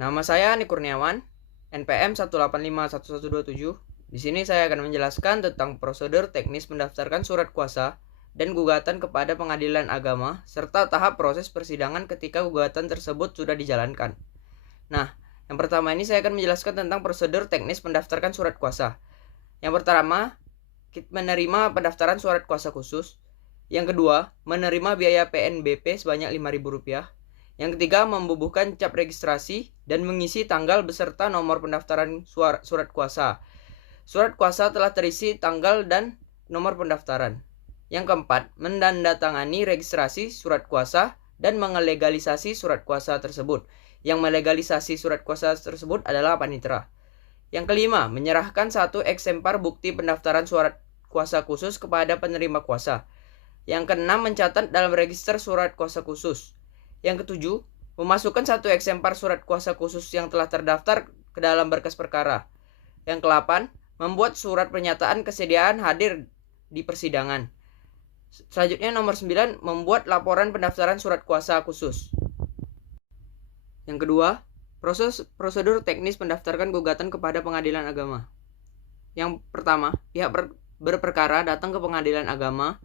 Nama saya Ani Kurniawan, NPM 1851127. Di sini saya akan menjelaskan tentang prosedur teknis mendaftarkan surat kuasa dan gugatan kepada pengadilan agama, serta tahap proses persidangan ketika gugatan tersebut sudah dijalankan. Nah, yang pertama ini saya akan menjelaskan tentang prosedur teknis mendaftarkan surat kuasa. Yang pertama, menerima pendaftaran surat kuasa khusus. Yang kedua, menerima biaya PNBP sebanyak Rp5.000. Yang ketiga, membubuhkan cap registrasi dan mengisi tanggal beserta nomor pendaftaran surat kuasa. Surat kuasa telah terisi tanggal dan nomor pendaftaran. Yang keempat, menandatangani registrasi surat kuasa dan melegalisasi surat kuasa tersebut. Yang melegalisasi surat kuasa tersebut adalah panitera. Yang kelima, menyerahkan 1 eksemplar bukti pendaftaran surat kuasa khusus kepada penerima kuasa. Yang keenam, mencatat dalam register surat kuasa khusus. Yang ketujuh, memasukkan 1 eksemplar surat kuasa khusus yang telah terdaftar ke dalam berkas perkara. Yang ke-8, membuat surat pernyataan kesediaan hadir di persidangan. Selanjutnya nomor 9, membuat laporan pendaftaran surat kuasa khusus. Yang kedua, prosedur teknis mendaftarkan gugatan kepada pengadilan agama. Yang pertama, pihak berperkara datang ke pengadilan agama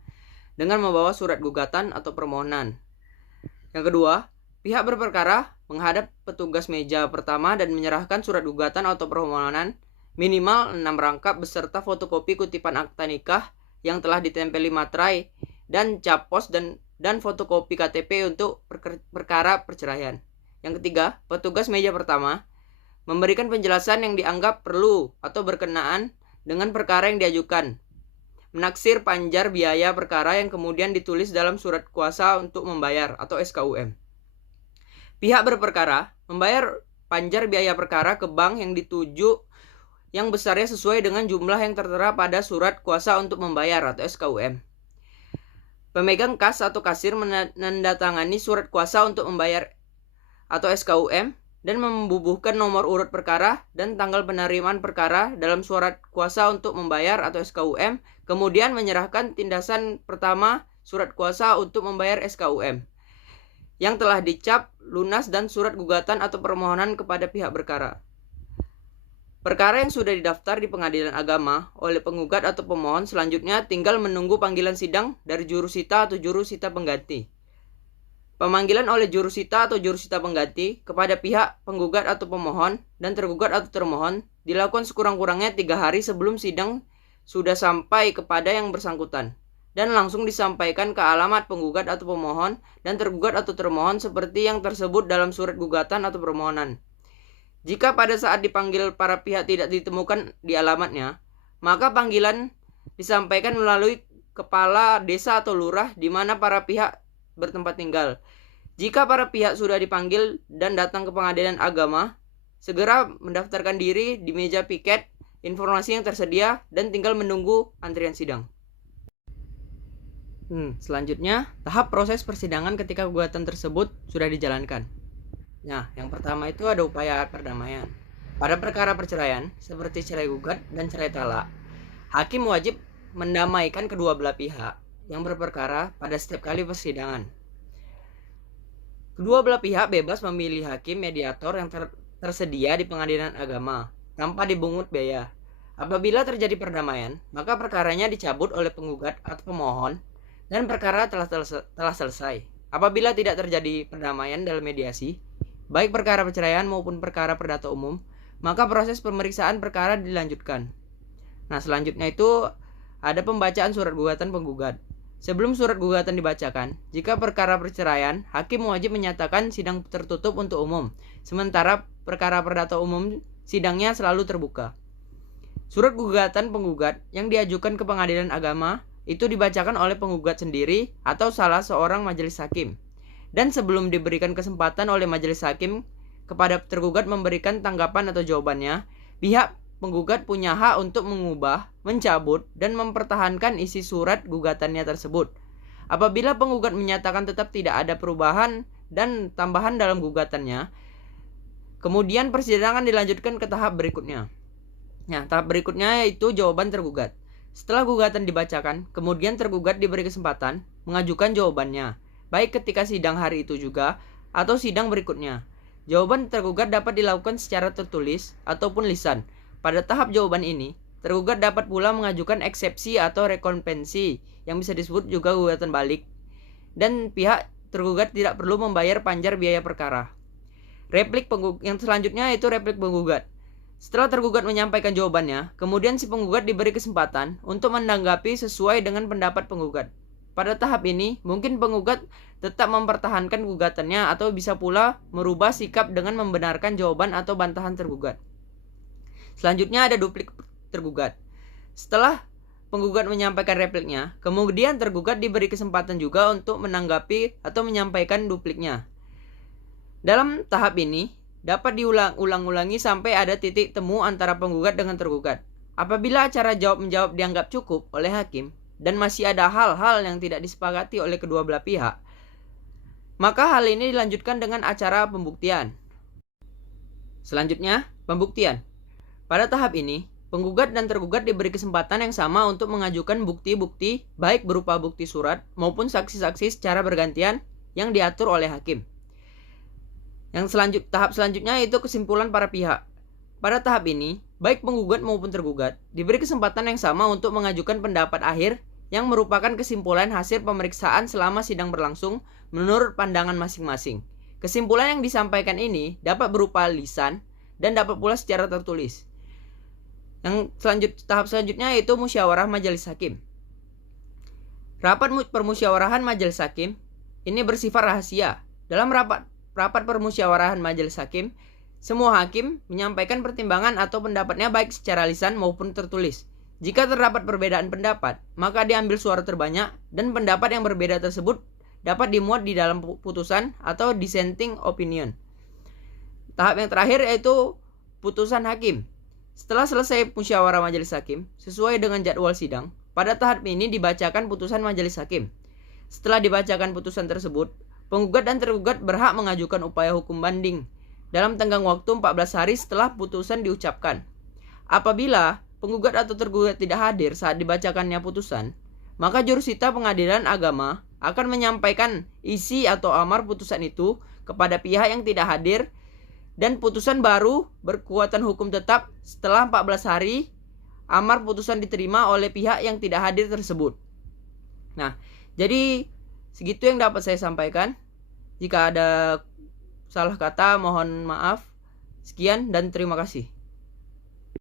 dengan membawa surat gugatan atau permohonan. Yang kedua, pihak berperkara menghadap petugas meja pertama dan menyerahkan surat gugatan atau permohonan minimal 6 rangkap beserta fotokopi kutipan akta nikah yang telah ditempeli materai dan cap pos dan fotokopi KTP untuk perkara perceraian. Yang ketiga, petugas meja pertama memberikan penjelasan yang dianggap perlu atau berkenaan dengan perkara yang diajukan, menaksir panjar biaya perkara yang kemudian ditulis dalam surat kuasa untuk membayar atau SKUM. Pihak berperkara membayar panjar biaya perkara ke bank yang dituju yang besarnya sesuai dengan jumlah yang tertera pada surat kuasa untuk membayar atau SKUM. Pemegang kas atau kasir menandatangani surat kuasa untuk membayar atau SKUM dan membubuhkan nomor urut perkara dan tanggal penerimaan perkara dalam surat kuasa untuk membayar atau SKUM, kemudian menyerahkan tindasan pertama surat kuasa untuk membayar SKUM yang telah dicap lunas dan surat gugatan atau permohonan kepada pihak berkara. Perkara yang sudah didaftar di pengadilan agama oleh penggugat atau pemohon selanjutnya tinggal menunggu panggilan sidang dari jurusita atau jurusita pengganti. Pemanggilan oleh jurusita atau jurusita pengganti kepada pihak penggugat atau pemohon dan tergugat atau termohon dilakukan sekurang-kurangnya 3 hari sebelum sidang sudah sampai kepada yang bersangkutan dan langsung disampaikan ke alamat penggugat atau pemohon dan tergugat atau termohon seperti yang tersebut dalam surat gugatan atau permohonan. Jika pada saat dipanggil para pihak tidak ditemukan di alamatnya, maka panggilan disampaikan melalui kepala desa atau lurah di mana para pihak bertempat tinggal. Jika para pihak sudah dipanggil dan datang ke pengadilan agama, segera mendaftarkan diri di meja piket informasi yang tersedia dan tinggal menunggu antrian sidang. Selanjutnya, tahap proses persidangan ketika gugatan tersebut sudah dijalankan. Nah, yang pertama itu ada upaya perdamaian. Pada perkara perceraian, seperti cerai gugat dan cerai talak, hakim wajib mendamaikan kedua belah pihak yang berperkara pada setiap kali persidangan. Kedua belah pihak bebas memilih hakim mediator yang tersedia di pengadilan agama tanpa dibungut biaya. Apabila terjadi perdamaian, maka perkaranya dicabut oleh penggugat atau pemohon dan perkara telah selesai. Apabila tidak terjadi perdamaian dalam mediasi, baik perkara perceraian maupun perkara perdata umum, maka proses pemeriksaan perkara dilanjutkan. Nah, selanjutnya itu ada pembacaan surat gugatan penggugat. Sebelum surat gugatan dibacakan, jika perkara perceraian, hakim wajib menyatakan sidang tertutup untuk umum, sementara perkara perdata umum sidangnya selalu terbuka. Surat gugatan penggugat yang diajukan ke pengadilan agama itu dibacakan oleh penggugat sendiri atau salah seorang majelis hakim. Dan sebelum diberikan kesempatan oleh majelis hakim kepada tergugat memberikan tanggapan atau jawabannya, pihak penggugat punya hak untuk mengubah, mencabut, dan mempertahankan isi surat gugatannya tersebut. Apabila penggugat menyatakan tetap tidak ada perubahan dan tambahan dalam gugatannya, kemudian persidangan dilanjutkan ke tahap berikutnya. Nah, tahap berikutnya yaitu jawaban tergugat. Setelah gugatan dibacakan, kemudian tergugat diberi kesempatan mengajukan jawabannya, baik ketika sidang hari itu juga atau sidang berikutnya. jawaban tergugat dapat dilakukan secara tertulis ataupun lisan. Pada tahap jawaban ini, tergugat dapat pula mengajukan eksepsi atau rekompensi yang bisa disebut juga gugatan balik, dan pihak tergugat tidak perlu membayar panjar biaya perkara. Yang selanjutnya itu replik penggugat. Setelah tergugat menyampaikan jawabannya, kemudian si penggugat diberi kesempatan untuk menanggapi sesuai dengan pendapat penggugat. Pada tahap ini, mungkin penggugat tetap mempertahankan gugatannya atau bisa pula merubah sikap dengan membenarkan jawaban atau bantahan tergugat. Selanjutnya ada duplik tergugat. Setelah penggugat menyampaikan repliknya, kemudian tergugat diberi kesempatan juga untuk menanggapi atau menyampaikan dupliknya. Dalam tahap ini, dapat diulang-ulangi sampai ada titik temu antara penggugat dengan tergugat. Apabila cara jawab-menjawab dianggap cukup oleh hakim, dan masih ada hal-hal yang tidak disepakati oleh kedua belah pihak, maka hal ini dilanjutkan dengan acara pembuktian. Selanjutnya, pembuktian. Pada tahap ini, penggugat dan tergugat diberi kesempatan yang sama untuk mengajukan bukti-bukti, baik berupa bukti surat maupun saksi-saksi secara bergantian yang diatur oleh hakim. Tahap selanjutnya itu kesimpulan para pihak. Pada tahap ini, baik penggugat maupun tergugat diberi kesempatan yang sama untuk mengajukan pendapat akhir yang merupakan kesimpulan hasil pemeriksaan selama sidang berlangsung menurut pandangan masing-masing. Kesimpulan yang disampaikan ini dapat berupa lisan dan dapat pula secara tertulis. Tahap selanjutnya yaitu musyawarah majelis hakim. Rapat permusyawarahan majelis hakim ini bersifat rahasia. Dalam rapat permusyawarahan majelis hakim, semua hakim menyampaikan pertimbangan atau pendapatnya baik secara lisan maupun tertulis. Jika terdapat perbedaan pendapat, maka diambil suara terbanyak dan pendapat yang berbeda tersebut dapat dimuat di dalam putusan atau dissenting opinion. Tahap yang terakhir yaitu putusan hakim. Setelah selesai musyawarah majelis hakim, sesuai dengan jadwal sidang, pada tahap ini dibacakan putusan majelis hakim. Setelah dibacakan putusan tersebut, penggugat dan tergugat berhak mengajukan upaya hukum banding dalam tenggang waktu 14 hari setelah putusan diucapkan. Apabila penggugat atau tergugat tidak hadir saat dibacakannya putusan, maka jurusita pengadilan agama akan menyampaikan isi atau amar putusan itu kepada pihak yang tidak hadir, dan putusan baru berkekuatan hukum tetap setelah 14 hari amar putusan diterima oleh pihak yang tidak hadir tersebut. Nah, jadi segitu yang dapat saya sampaikan. Jika ada salah kata, mohon maaf. Sekian dan terima kasih.